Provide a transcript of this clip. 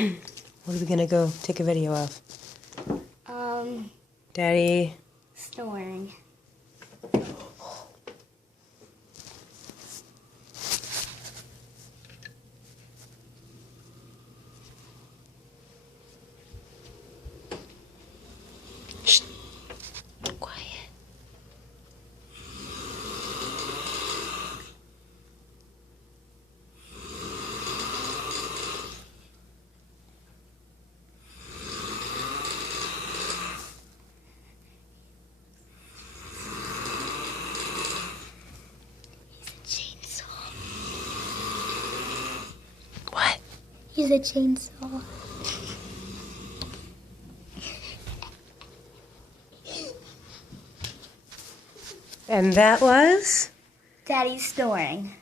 What are we gonna go take a video of? Daddy Snoring. Shh. Quiet. What? He's a chainsaw. And that was? Daddy's snoring.